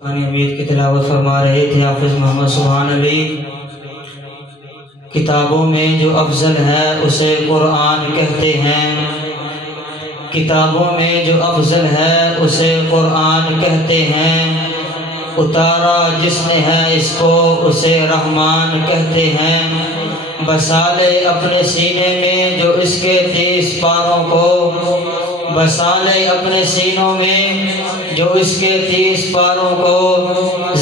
قرآن حمید کی تلاوت فرما رہے تھے حافظ محمد سبحان علی۔ کتابوں میں جو افضل ہے اسے قرآن کہتے ہیں، کتابوں میں جو افضل ہے اسے قرآن کہتے ہیں، اتارا جس نے ہے اس کو اسے رحمان کہتے ہیں، بسالے اپنے سینے میں جو اس کے 30 پاروں کو، بسالے اپنے سینوں میں جو اس کے 30 پاروں کو،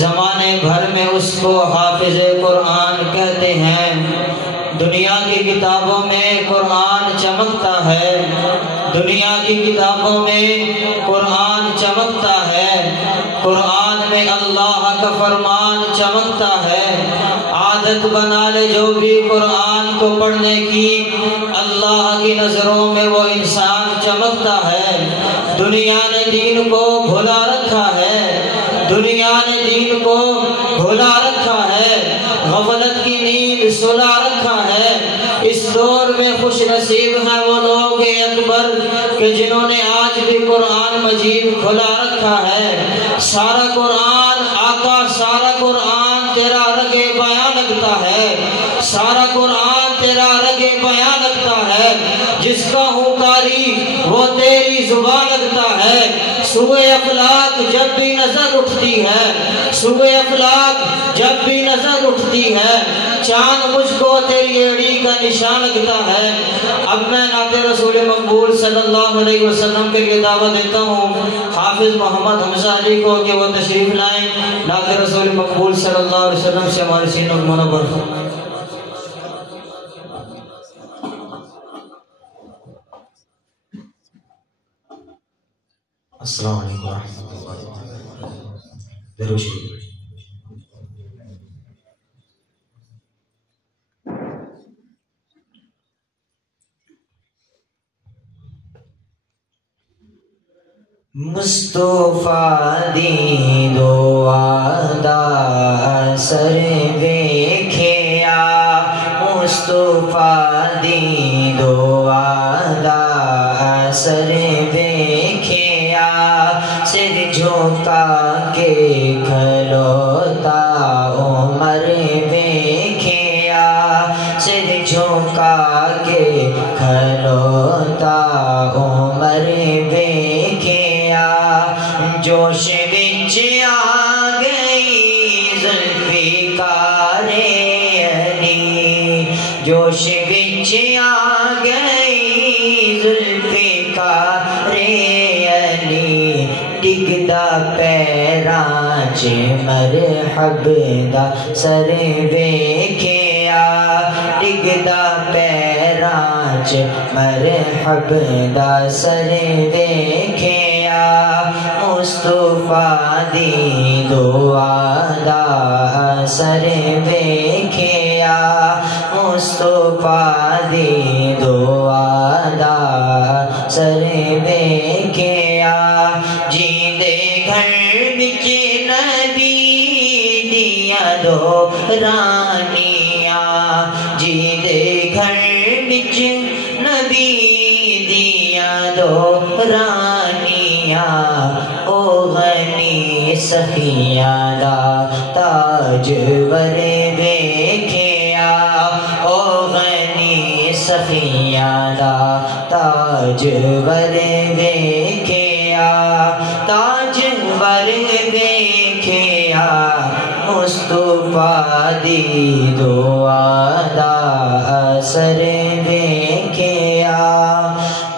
زمانے بھر میں اس کو حافظ قرآن کہتے ہیں۔ دنیا کی کتابوں میں قرآن چمکتا ہے، دنیا کی کتابوں میں قرآن چمکتا ہے، قرآن میں اللہ کا فرمان چمکتا ہے۔ عادت بنا لے جو بھی قرآن کو پڑھنے کی، اللہ کی نظروں میں وہ انسان چمکتا ہے۔ دنیا نے دین کو بھلا رکھا ہے، دنیا نے دین کو بھلا رکھا ہے، غفلت کی نیند سلا رکھا ہے۔ اس دور میں خوش نصیب ہیں وہ لوگ اکبر کہ جنہوں نے آج بھی قرآن مجید کھلا رکھا ہے۔ سارا قرآن آقا، سارا قرآن تیرا رگ بیاں لگتا ہے، سارا قرآن تیرا رگ بیاں لگتا ہے، جس کا ہوں کاری وہ تیری زبان لگتا ہے۔ سوئے افلاک جب بھی نظر اٹھتی ہے، سوئے افلاک جب بھی نظر اٹھتی ہے، چاند مجھ کو تیری ایڑی کا نشان لگتا ہے۔ اب میں نعت رسول مقبول صلی اللہ علیہ وسلم کے لیے دعوت دیتا ہوں حافظ محمد حمزہ علی کو کہ وہ تشریف لائیں، نعت رسول مقبول صلی اللہ علیہ وسلم سے ہمارے سینوں کو منور فرمائیں۔ السلام علیکم ورحمۃ اللہ وبرکاتہ۔ درود شریف۔ مصطفیٰ دی دعا دا سر ویکھیا، مصطفیٰ دی دعا دا سر ویکھیا، سر جھکا کے کھلوتا عمر ویکھیا، سر جھکا کے کھلوتا عمر ویکھیا، جوش وچ آ گئی ذوالفقار علی، جوش وچ آ گئی ذوالفقار علی، ڈگدا پیراں چ مرحب دا سر ویکھیا، ڈگدا پیراں چ مرحب دا سر ویکھیا، مصطفیٰ دی دعا دا سر ویکھیا، مصطفیٰ دی دعا دا سر ویکھیا، جیندے گھر وچ نبی دیاں دو رانیاں، جیندے گھر وچ نبی دیاں دو رانیاں، او غنی سخیاں دا تاجور ویکھیا، او غنی سخیاں دا تاجور ویکھیا، تاجور ویکھیا، مصطفیٰ دی دعا دا اثر ویکھیا،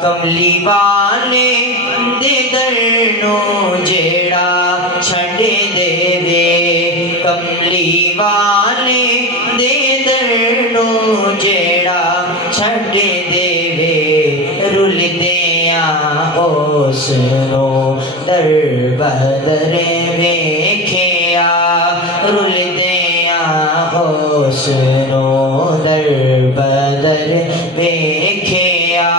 کملی والے دے در نو جیڑا چھڈ دے وے، کملی والے دے در نو جیڑا چھڈ دے وے، رل دیاں اس نو در بدر ویکھیا، رل دیاں اس نو در بدر ویکھیا،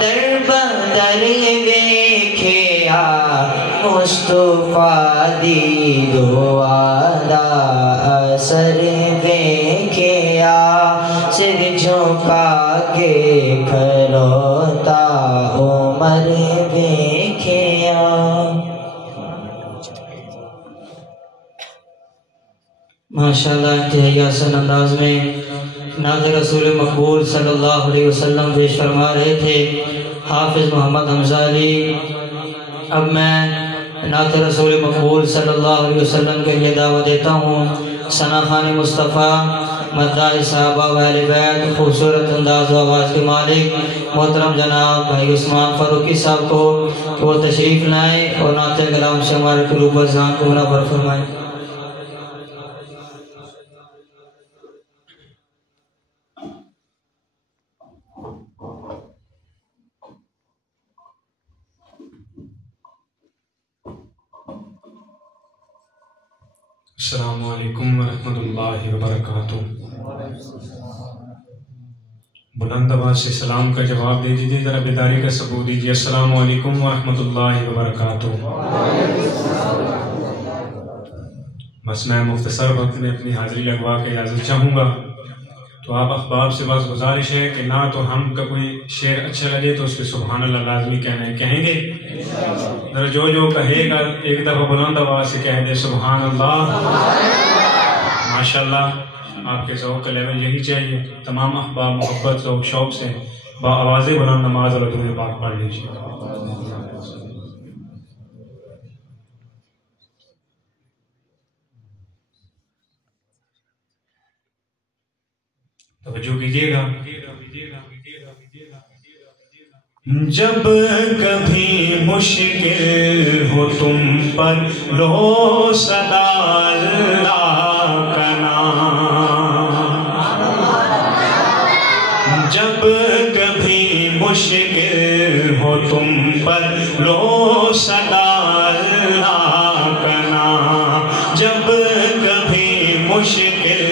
در بدر ویکھیا، مصطفیٰ دی دعا دا اثر ویکھیا، سر جھکا کے کھلوتا عمر ویکھیا۔ ماشاءاللہ انتہائی آسان انداز میں نعت رسول مقبول صلی اللہ علیہ وسلم پیش فرما رہے تھے حافظ محمد حمزہ علی۔ اب میں نعت رسول مقبول صلی اللہ علیہ وسلم کے لیے دعوت دیتا ہوں ثنا خوان مصطفیٰ، مداح صحابہ و اہل بیت، خوبصورت انداز و آواز کے مالک محترم جناب بھائی عثمان فاروقی صاحب کو کہ وہ تشریف لائیں اور نعت کلام سے ہمارے قلوب و اذہان کو منور فرمائیں۔ السلام علیکم ورحمۃ اللہ وبرکاتہ۔ بلند آواز سے سلام کا جواب دے دیجیے، ذرا بیداری کا ثبوت دیجیے۔ السلام علیکم ورحمۃ اللہ وبرکاتہ۔ بس میں مختصر وقت میں اپنی حاضری لگوا کے اجازت چاہوں گا، تو آپ احباب سے بس گزارش ہے کہ نہ تو ہم کا کوئی شعر اچھا لگے تو اس پہ سبحان اللہ لازمی کہنا ہے، کہیں گے؟ ذرا جو کہے گا ایک دفعہ بلند آواز سے کہہ دے سبحان اللہ۔ ماشاءاللہ آپ کے ذوق کا لیول یہی چاہیے۔ تمام احباب محبت ذوق شوق سے با آواز بلند نماز اور درود پاک پڑھ لیجیے۔ توجہ کیجیے گا۔ جب کبھی مشکل ہو تم پر لو صدا اللہ کا نام، جب کبھی مشکل ہو تم پر لو صدا اللہ کا نام، جب کبھی مشکل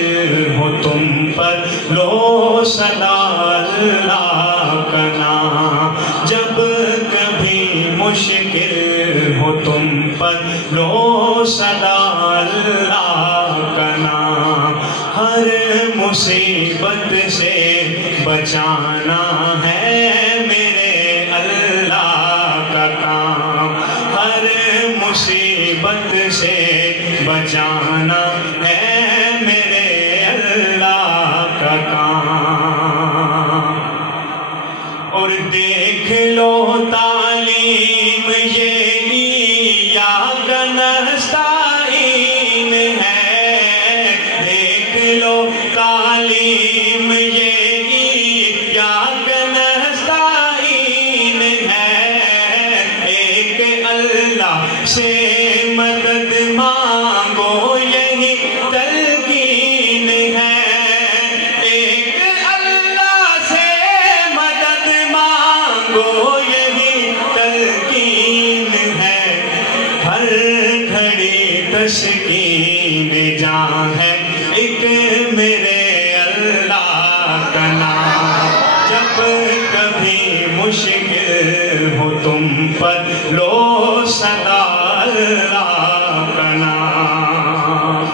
ہو تم پر لو صدا اللہ کا نام، جب کبھی مشکل ہو تم پر لو صدا اللہ کا نام، ہر مصیبت سے بچانا ہے میرے اللہ کا کام، ہر مصیبت سے بچانا ہے میرے اللہ کا کام۔ اور دیکھ لو تعلیم یہ ایاک نستعین ہے، دیکھ لو تعلیم یہ ایاک نستعین ہے، ایک اللہ سے مدد مانگو یہی تلقین ہے، ایک اللہ سے مدد مانگو یہی تلقین ہے، ہر گھڑی تسکین جان ہے ایک میرے اللہ کا نام، جب کبھی مشکل ہو تم پر لو صدا اللہ کا نام،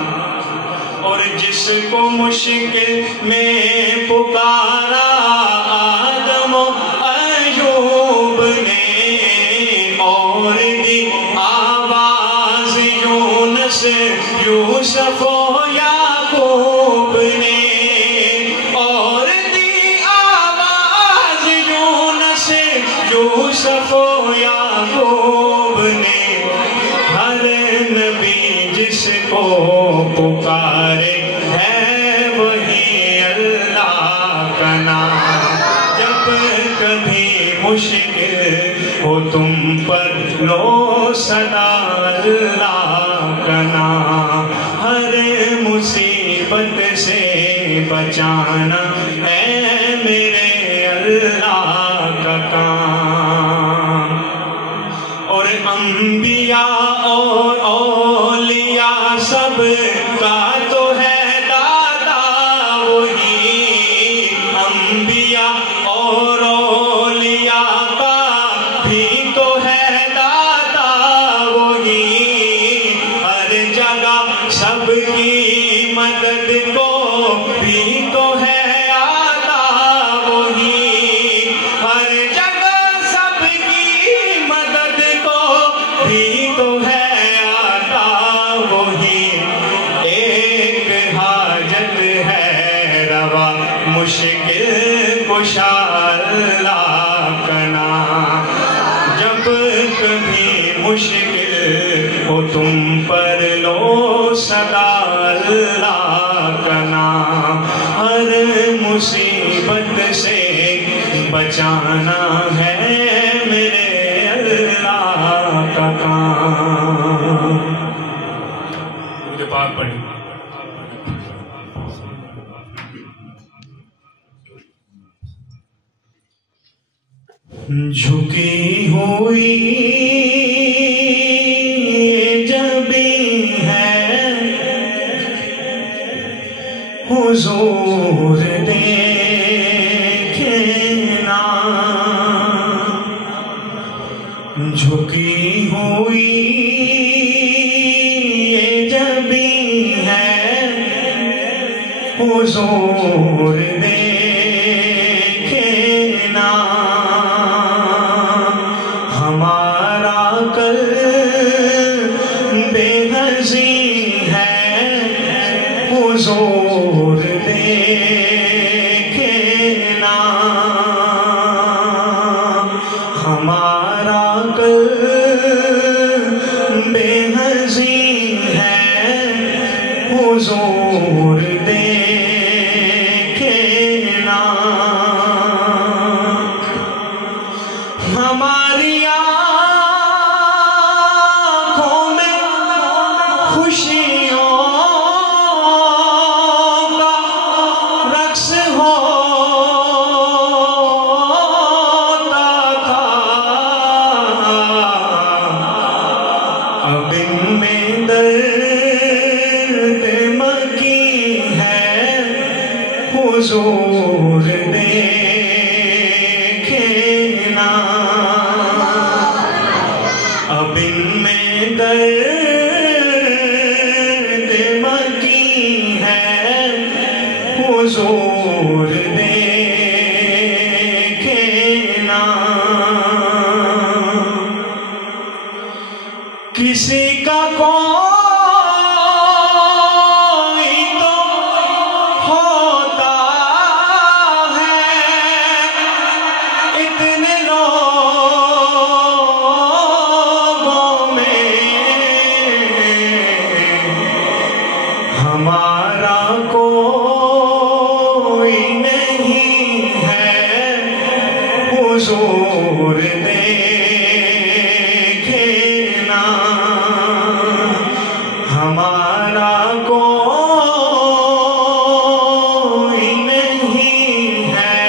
اور جس کو مشکل میں پکارا آدم و ایوب نے، اور دی آواز یونس یوسف و یعقوب نے، اور دی آواز یونس یوسف و یعقوب نے، ہر نبی جس کو پکارے ہے وہی اللہ کا نام، جب کبھی مشکل ہو تم پر لو صدا اللہ کا نام، ہر مصیبت سے بچانا ہے میرے اللہ کا کام۔ اور انبیاء اور اولیاء سب کا تو ہے دادا وہی، انبیاء اور اولیاء کا بھی تو ہے دادا وہی، ہر جگہ سب کی مدد کو بھی تو ہے آتا وہی، ہر جگہ سب کی مدد کو بھی تو ہے آتا وہی، ایک مشکل کشا اللہ کا نام، جب کبھی مشکل ہو تم پر لو صدا اللہ کا نام، ہر مصیبت سے بچانا ہے میرے اللہ کا کام۔ درود پاک پڑھیں۔ جھکی ہوئی جب ہے حضور دیکھنا، جھکی ہوئی جب ہے حضور دیکھنا، ہمارا کل بے حضی ہے حضور دیکھنا، ہمارا کل بے حضی ہے حضور دیکھنا، ہماری آنکھوں میں خوشیوں کا رقص ہوتا تھا، اب ان میں درد مکی ہے حضور دیکھنا، اب ان میں درد مکی ہے حضور دیکھنا، کسی کا کوئی تو ہوتا ہے، اتنے لوگوں میں ہمارا کوئی نہیں ہے حضور دیکھنا، ہمارا کوئی نہیں ہے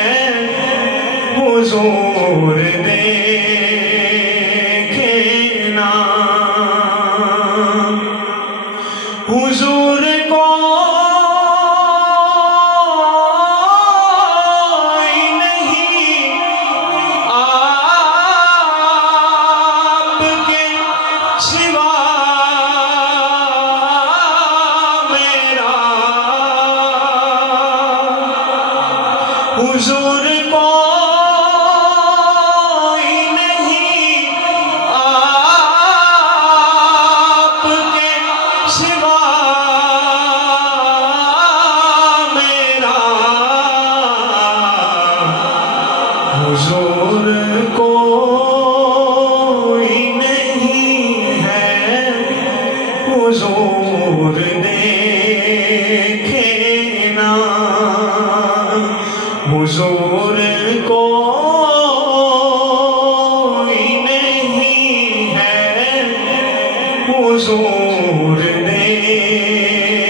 حضور دیکھنا، حضور کوئی نہیں آپ کے سوا میرا، حضور کوئی نہیں آپ کے سوا میرا، حضور کوئی نہیں ہے حضور دیکھنا، حضور کوئی نہیں ہے حضور دیکھنا،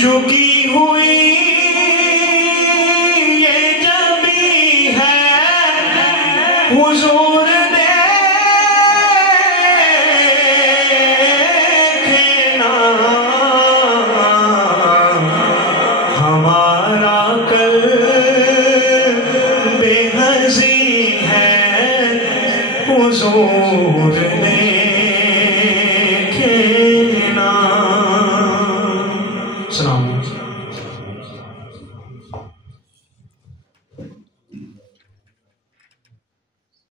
جھکی ہوئی یہ جب ہے حضور دیکھنا، ہمارا کل بے حضی ہے حضور دیکھنا۔